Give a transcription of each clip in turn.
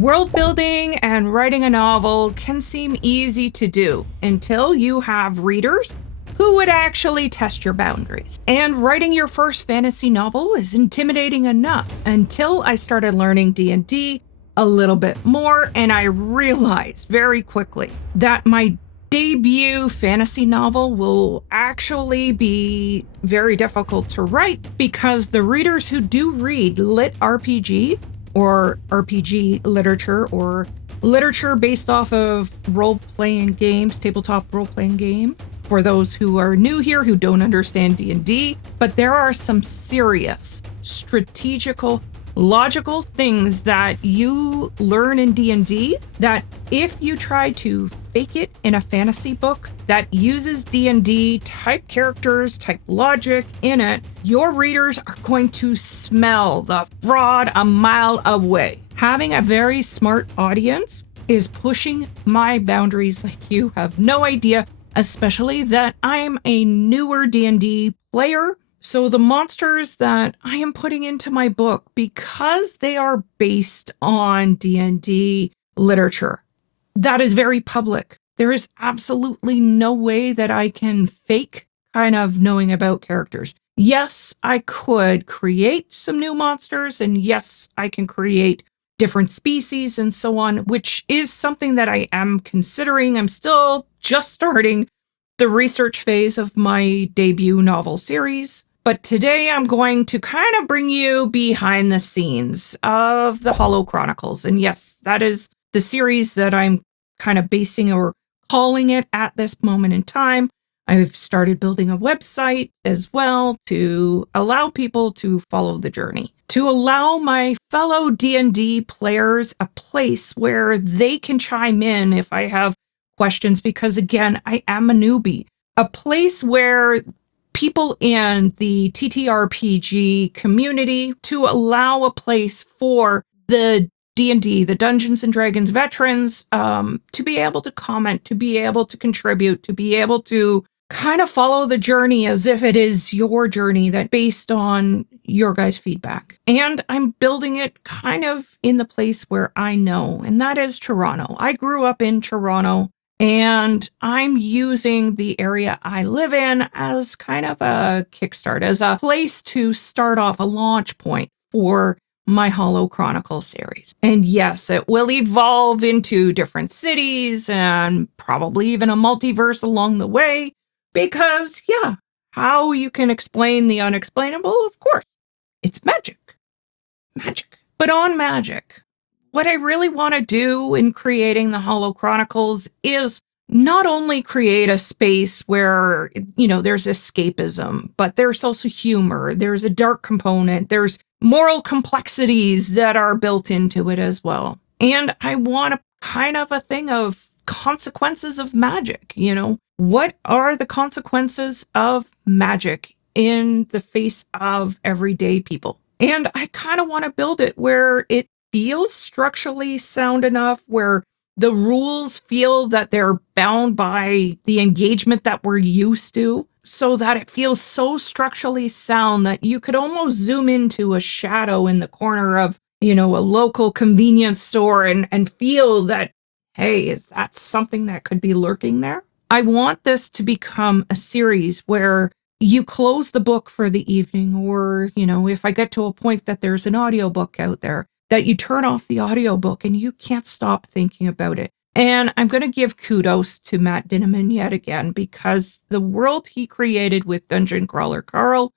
World building and writing a novel can seem easy to do until you have readers who would actually test your boundaries. And writing your first fantasy novel is intimidating enough until I started learning D&D a little bit more, and I realized very quickly that my debut fantasy novel will actually be very difficult to write because the readers who do read LitRPG or RPG literature or literature based off of role-playing games, tabletop role-playing game, for those who are new here who don't understand D&D, but there are some serious strategical logical things that you learn in D&D that if you try to fake it in a fantasy book that uses D&D type characters, type logic in it, your readers are going to smell the fraud a mile away. Having a very smart audience is pushing my boundaries like you have no idea, especially that I'm a newer D&D player. So the monsters that I am putting into my book, because they are based on D&D literature, that is very public. There is absolutely no way that I can fake kind of knowing about characters. Yes, I could create some new monsters, and yes, I can create different species and so on, which is something that I am considering. I'm still just starting the research phase of my debut novel series. But today I'm going to kind of bring you behind the scenes of the Hallow Chronicles. And yes, that is the series that I'm kind of basing or calling it at this moment in time. I've started building a website as well to allow people to follow the journey, to allow my fellow D&D players a place where they can chime in if I have questions, because again, I am a newbie, a place where people in the TTRPG community, to allow a place for the D&D, the Dungeons and Dragons veterans, to be able to comment, to be able to contribute, to be able to kind of follow the journey as if it is your journey that based on your guys' feedback. And I'm building it kind of in the place where I know, and that is Toronto. I grew up in Toronto, and I'm using the area I live in as kind of a kickstart, as a place to start off, a launch point for my Hallow Chronicles series. And yes, it will evolve into different cities and probably even a multiverse along the way, because yeah, how you can explain the unexplainable? Of course, it's magic. Magic. But on magic, what I really want to do in creating the Hallow Chronicles is not only create a space where, you know, there's escapism, but there's also humor, there's a dark component, there's moral complexities that are built into it as well. And I want a kind of a thing of consequences of magic, you know? What are the consequences of magic in the face of everyday people? And I kind of want to build it where it feels structurally sound enough, where the rules feel that they're bound by the engagement that we're used to, so that it feels so structurally sound that you could almost zoom into a shadow in the corner of, you know, a local convenience store and feel that, hey, is that something that could be lurking there? I want this to become a series where you close the book for the evening, or, you know, if I get to a point that there's an audiobook out there, that you turn off the audiobook and you can't stop thinking about it. And I'm going to give kudos to Matt Diiniman yet again, because the world he created with Dungeon Crawler Carl,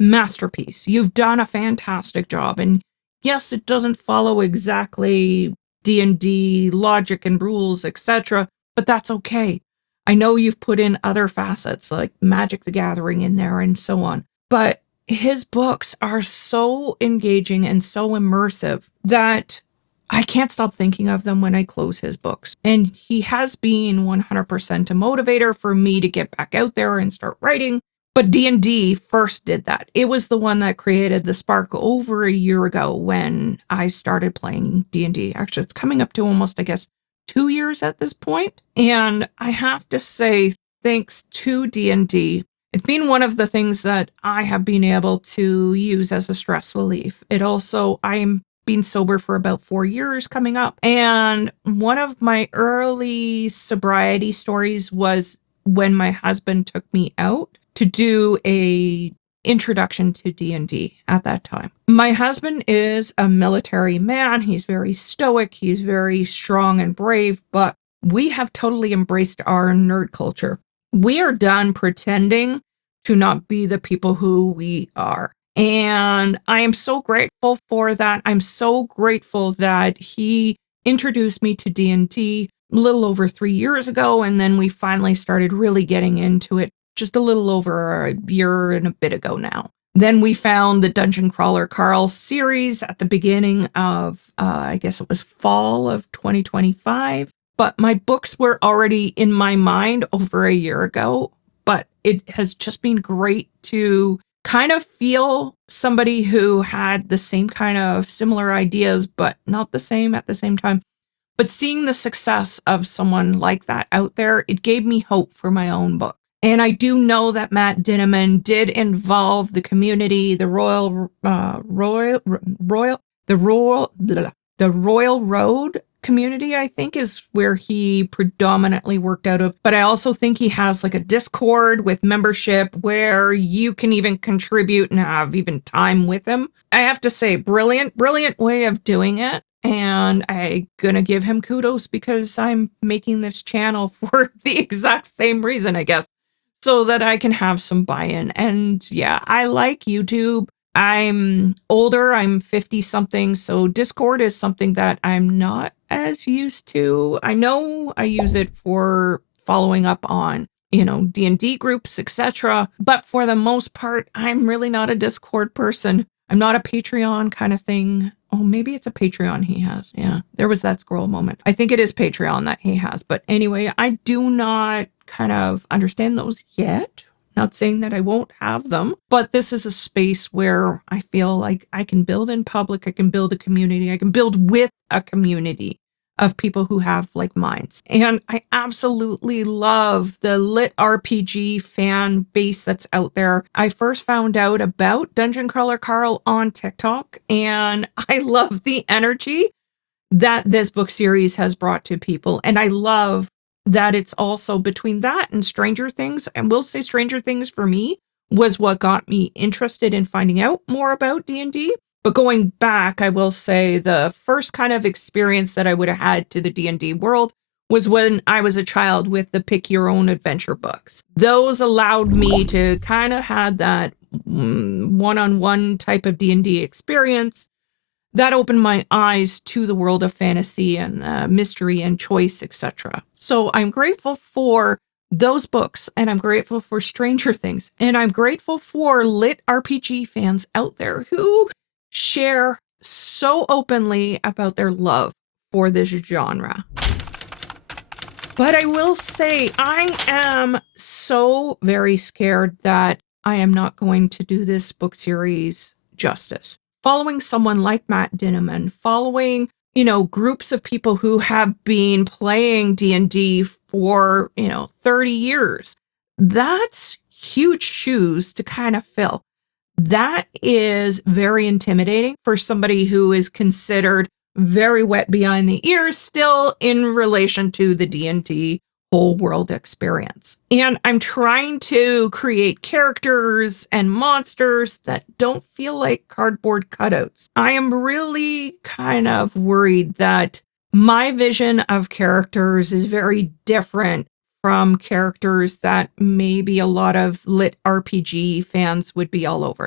masterpiece. You've done a fantastic job. And yes, it doesn't follow exactly D&D logic and rules, etc., but that's okay. I know you've put in other facets like Magic the Gathering in there and so on, but his books are so engaging and so immersive that I can't stop thinking of them when I close his books. And he has been 100% a motivator for me to get back out there and start writing. But D&D first did that. It was the one that created the spark over a year ago when I started playing D&D. Actually, it's coming up to almost, I guess, 2 years at this point. And I have to say, thanks to D&D, it's been one of the things that I have been able to use as a stress relief. It also, I'm been sober for about 4 years coming up. And one of my early sobriety stories was when my husband took me out to do a introduction to D&D at that time. My husband is a military man. He's very stoic. He's very strong and brave, but we have totally embraced our nerd culture. We are done pretending to not be the people who we are. And I am so grateful for that. I'm so grateful that he introduced me to D&D a little over 3 years ago. And then we finally started really getting into it just a little over a year and a bit ago now. Then we found the Dungeon Crawler Carl series at the beginning of, I guess it was fall of 2025. But my books were already in my mind over a year ago. But it has just been great to kind of feel somebody who had the same kind of similar ideas, but not the same at the same time. But seeing the success of someone like that out there, it gave me hope for my own book. And I do know that Matt Diiniman did involve the community, the Royal Road community, I think, is where he predominantly worked out of. But I also think he has like a Discord with membership where you can even contribute and have even time with him. I have to say, brilliant way of doing it. And I'm going to give him kudos because I'm making this channel for the exact same reason, I guess, so that I can have some buy-in. And yeah, I like YouTube. I'm older, I'm 50 something, so Discord is something that I'm not as used to. I know I use it for following up on, D&D groups, etc. But for the most part, I'm really not a Discord person. I'm not a Patreon kind of thing. Oh, maybe it's a Patreon he has. Yeah, there was that scroll moment. I think it is Patreon that he has. But anyway, I do not kind of understand those yet. Not saying that I won't have them, but this is a space where I feel like I can build in public, I can build a community, I can build with a community of people who have like minds. And I absolutely love the LitRPG fan base that's out there. I first found out about Dungeon Crawler Carl on TikTok, and I love the energy that this book series has brought to people. And I love that it's also between that and Stranger Things. And we'll say Stranger Things for me was what got me interested in finding out more about D&D. But going back, I will say the first kind of experience that I would have had to the D&D world was when I was a child with the Pick Your Own Adventure books. Those allowed me to kind of have that one-on-one type of D&D experience that opened my eyes to the world of fantasy and mystery and choice, etc. So I'm grateful for those books, and I'm grateful for Stranger Things, and I'm grateful for lit RPG fans out there who share so openly about their love for this genre. But I will say I am so very scared that I am not going to do this book series justice. Following someone like Matt Diiniman, following, groups of people who have been playing D&D for, 30 years, that's huge shoes to kind of fill. That is very intimidating for somebody who is considered very wet behind the ears still in relation to the D&D whole world experience. And I'm trying to create characters and monsters that don't feel like cardboard cutouts. I am really kind of worried that my vision of characters is very different from characters that maybe a lot of lit RPG fans would be all over.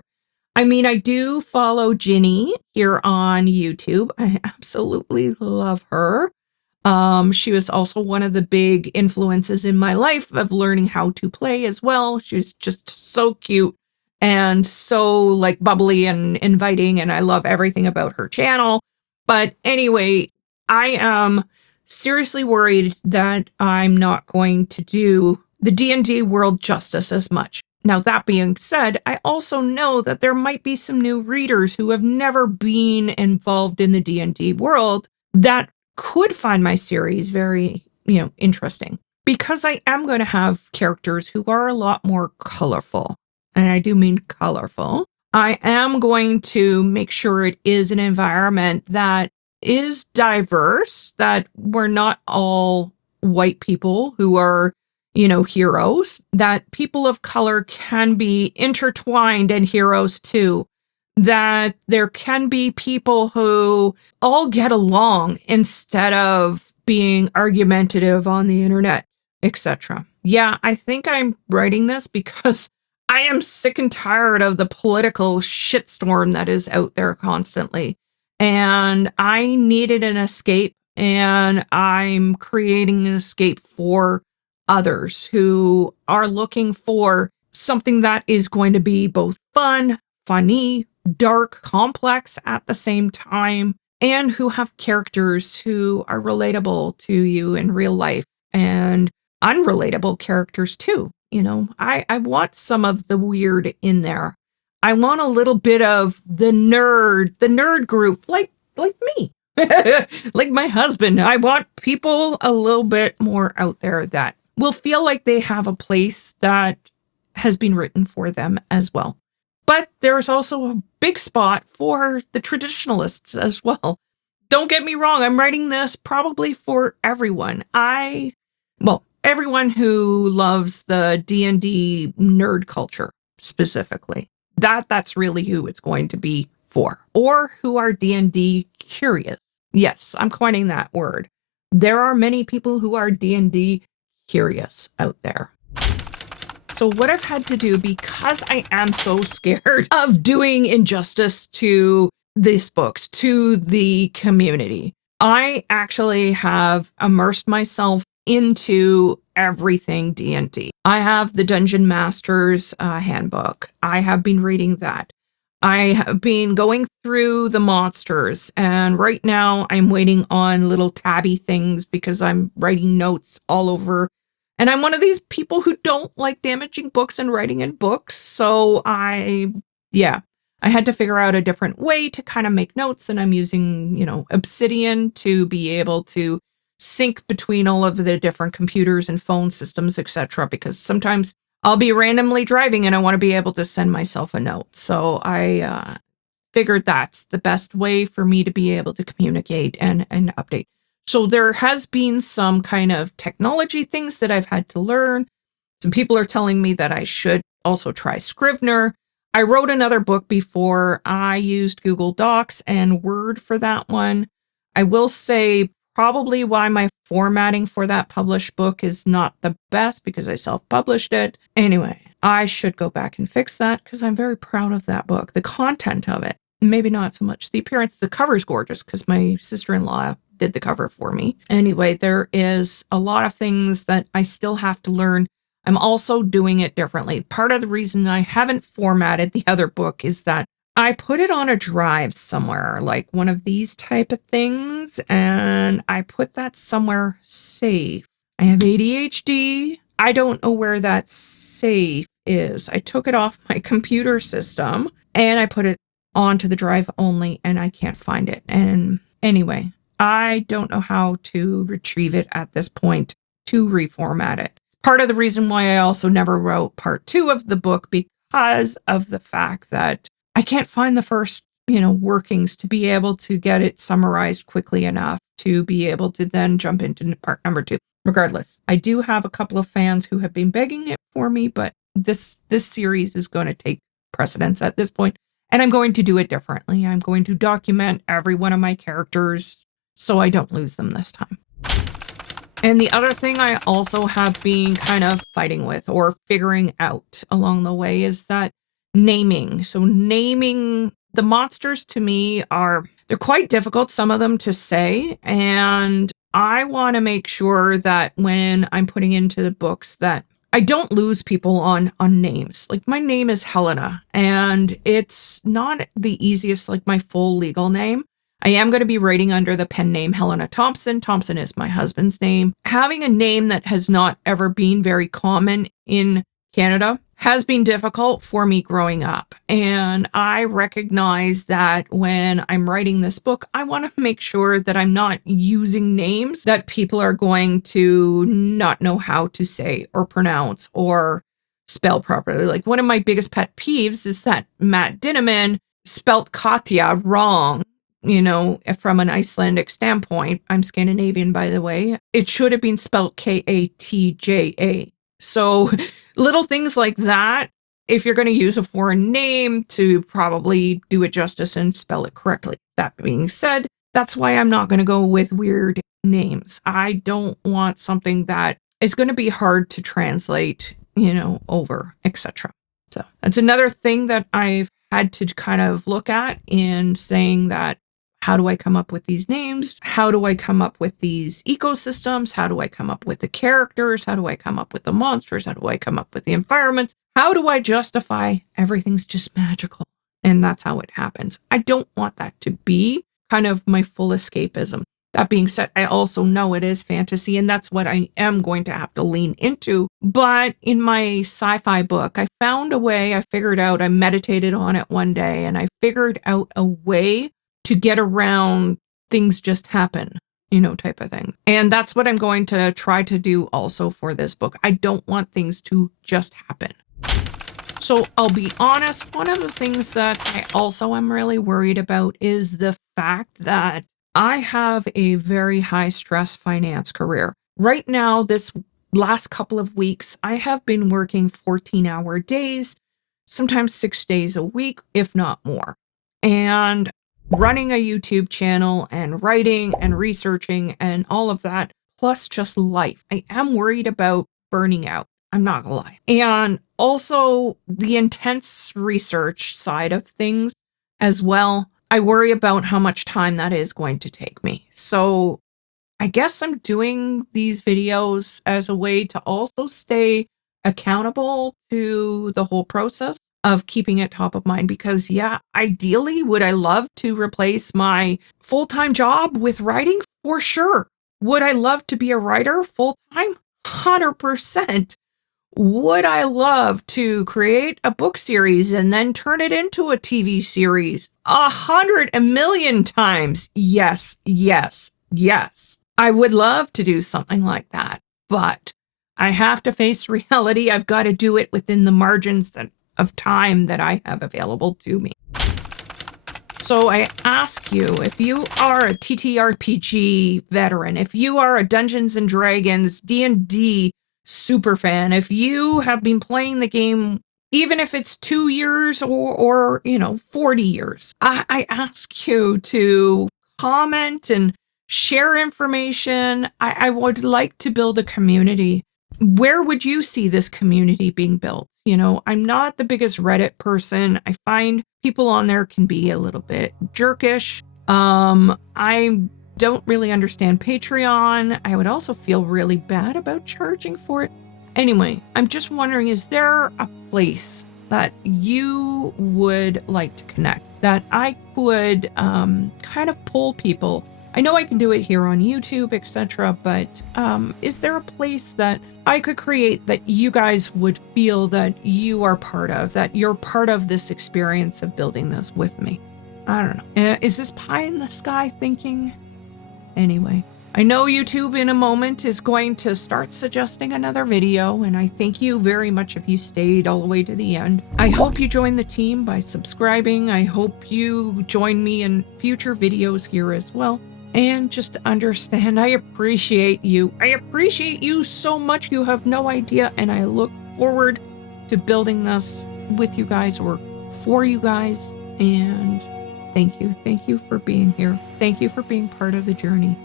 I mean, I do follow Ginny here on YouTube. I absolutely love her. She was also one of the big influences in my life of learning how to play as well. She was just so cute and so like bubbly and inviting, and I love everything about her channel. But anyway, I am seriously worried that I'm not going to do the D&D world justice as much. Now, that being said, I also know that there might be some new readers who have never been involved in the D&D world that could find my series very, interesting, because I am going to have characters who are a lot more colorful. And I do mean colorful. I am going to make sure it is an environment that is diverse, that we're not all white people who are, heroes, that people of color can be intertwined and heroes too, that there can be people who all get along instead of being argumentative on the internet, etc. Yeah, I think I'm writing this because I am sick and tired of the political shitstorm that is out there constantly. And I needed an escape, and I'm creating an escape for others who are looking for something that is going to be both fun, funny, dark, complex at the same time, and who have characters who are relatable to you in real life and unrelatable characters too. I want some of the weird in there. I want a little bit of the nerd group, like me, like my husband. I want people a little bit more out there that will feel like they have a place that has been written for them as well. But there's also a big spot for the traditionalists as well. Don't get me wrong, I'm writing this probably for everyone. Everyone who loves the D&D nerd culture specifically. That's really who it's going to be for, or who are D&D curious. Yes, I'm coining that word. There are many people who are D&D curious out there. So what I've had to do, because I am so scared of doing injustice to these books, to the community, I actually have immersed myself into everything D&D. I have the Dungeon Master's handbook. I have been reading that. I have been going through the monsters, and right now I'm waiting on little tabby things because I'm writing notes all over. And I'm one of these people who don't like damaging books and writing in books. So I had to figure out a different way to kind of make notes. And I'm using, Obsidian to be able to sync between all of the different computers and phone systems, etc. Because sometimes I'll be randomly driving and I want to be able to send myself a note. So I figured that's the best way for me to be able to communicate and update. So there has been some kind of technology things that I've had to learn. Some people are telling me that I should also try Scrivner. I wrote another book before. I used Google Docs and Word for that one. I will say probably why my formatting for that published book is not the best, because I self-published it. Anyway, I should go back and fix that because I'm very proud of that book. The content of it, maybe not so much the appearance. The cover's gorgeous because my sister-in-law did the cover for me. Anyway, there is a lot of things that I still have to learn. I'm also doing it differently. Part of the reason I haven't formatted the other book is that I put it on a drive somewhere, like one of these type of things, and I put that somewhere safe. I have ADHD. I don't know where that safe is. I took it off my computer system and I put it onto the drive only, and I can't find it. And anyway, I don't know how to retrieve it at this point to reformat it. Part of the reason why I also never wrote part 2 of the book, because of the fact that I can't find the first, workings to be able to get it summarized quickly enough to be able to then jump into part number 2. Regardless, I do have a couple of fans who have been begging it for me, but this series is going to take precedence at this point, and I'm going to do it differently. I'm going to document every one of my characters so I don't lose them this time. And the other thing I also have been kind of fighting with or figuring out along the way is that naming. So naming the monsters to me they're quite difficult, some of them to say. And I want to make sure that when I'm putting into the books that I don't lose people on names. Like my name is Helena, and it's not the easiest, like my full legal name. I am going to be writing under the pen name Helena Thompson. Thompson is my husband's name. Having a name that has not ever been very common in Canada has been difficult for me growing up. And I recognize that when I'm writing this book, I want to make sure that I'm not using names that people are going to not know how to say or pronounce, or spell properly. Like one of my biggest pet peeves is that Matt Diiniman spelt Katja wrong. From an Icelandic standpoint, I'm Scandinavian, by the way. It should have been spelled Katja. So little things like that, if you're going to use a foreign name, to probably do it justice and spell it correctly. That being said, that's why I'm not going to go with weird names. I don't want something that is going to be hard to translate, over, etc. So that's another thing that I've had to kind of look at in saying that, how do I come up with these names? How do I come up with these ecosystems? How do I come up with the characters? How do I come up with the monsters? How do I come up with the environments? How do I justify everything's just magical? And that's how it happens. I don't want that to be kind of my full escapism. That being said, I also know it is fantasy, and that's what I am going to have to lean into. But in my sci-fi book, I found a way, I meditated on it one day, and I figured out a way to get around things just happen, type of thing. And that's what I'm going to try to do also for this book. I don't want things to just happen. So I'll be honest, one of the things that I also am really worried about is the fact that I have a very high stress finance career. Right now, this last couple of weeks, I have been working 14-hour days, sometimes 6 days a week, if not more. And running a YouTube channel and writing and researching and all of that, plus just life. I am worried about burning out. I'm not gonna lie. And also the intense research side of things as well. I worry about how much time that is going to take me. So I guess I'm doing these videos as a way to also stay accountable to the whole process of keeping it top of mind, because ideally would I love to replace my full-time job with writing? For sure. Would I love to be a writer full-time? 100%. Would I love to create a book series and then turn it into a TV series? 100,000,000 times. Yes, yes, yes. I would love to do something like that, but I have to face reality. I've got to do it within the margins of time that I have available to me. So I ask you, if you are a TTRPG veteran, if you are a Dungeons and Dragons, D&D super fan, if you have been playing the game, even if it's 2 years or 40 years, I ask you to comment and share information. I would like to build a community. Where would you see this community being built? I'm not the biggest Reddit person. I find people on there can be a little bit jerkish. I don't really understand Patreon. I would also feel really bad about charging for it. Anyway, I'm just wondering, is there a place that you would like to connect, that I could kind of pull people? I know I can do it here on YouTube, etc., but is there a place that I could create that you guys would feel that you are part of, that you're part of this experience of building this with me? I don't know. Is this pie in the sky thinking? Anyway, I know YouTube in a moment is going to start suggesting another video, and I thank you very much if you stayed all the way to the end. I hope you join the team by subscribing. I hope you join me in future videos here as well. And just understand, I appreciate you. I appreciate you so much. You have no idea. And I look forward to building this with you guys or for you guys. And thank you. Thank you for being here. Thank you for being part of the journey.